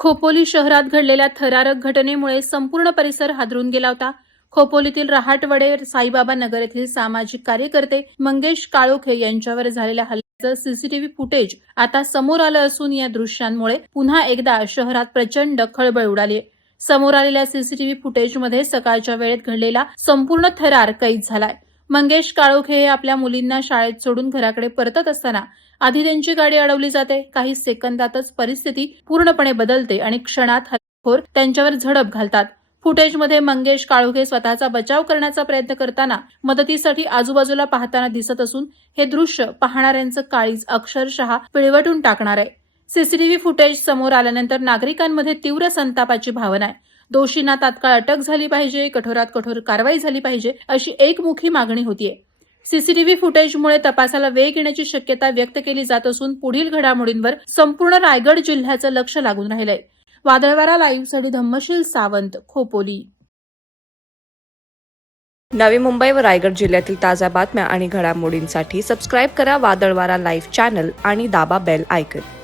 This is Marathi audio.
खोपोली शहरात घडलेल्या थरारक घटनेमुळे संपूर्ण परिसर हादरून गेला होता. खोपोलीतील रहाटवडे साईबाबा नगर येथील सामाजिक कार्यकर्ते मंगेश काळोखे यांच्यावर झालेल्या हल्ल्याचं सीसीटीव्ही फुटेज आता समोर आलं असून या दृश्यांमुळे पुन्हा एकदा शहरात प्रचंड खळबळ उडाली. समोर आलेल्या सीसीटीव्ही फुटेजमध्ये सकाळच्या वेळेत घडलेला संपूर्ण थरार कैद झालाय. मंगेश काळोखे हे आपल्या मुलींना शाळेत सोडून घराकडे परतत असताना आधी त्यांची गाडी अडवली जाते. काही सेकंदातच परिस्थिती पूर्णपणे बदलते आणि क्षणात हल्लेखोर त्यांच्यावर झडप घालतात. फुटेजमध्ये मंगेश काळोखे स्वतःचा बचाव करण्याचा प्रयत्न करताना मदतीसाठी आजूबाजूला पाहताना दिसत असून हे दृश्य पाहणाऱ्यांचं काळीज अक्षरशः पिळवटून टाकणार आहे. सीसीटीव्ही फुटेज समोर आल्यानंतर नागरिकांमध्ये तीव्र संतापाची भावना आहे. दोषींना तात्काळ अटक झाली पाहिजे, कठोरात कठोर कारवाई झाली पाहिजे अशी एकमुखी मागणी होतीये. सीसीटीव्ही फुटेजमुळे तपासाला वेग येण्याची शक्यता व्यक्त केली जात असून पुढील घडामोडींवर संपूर्ण रायगड जिल्ह्याचं लक्ष लागून राहिलंय. वादळवारा लाईव्हसाठी धम्मशील सावंत, खोपोली. नवी मुंबई व रायगड जिल्ह्यातील ताज्या बातम्या आणि घडामोडींसाठी सबस्क्राईब करा वादळवारा लाईव्ह चॅनल आणि दाबा बेल आयकॉन.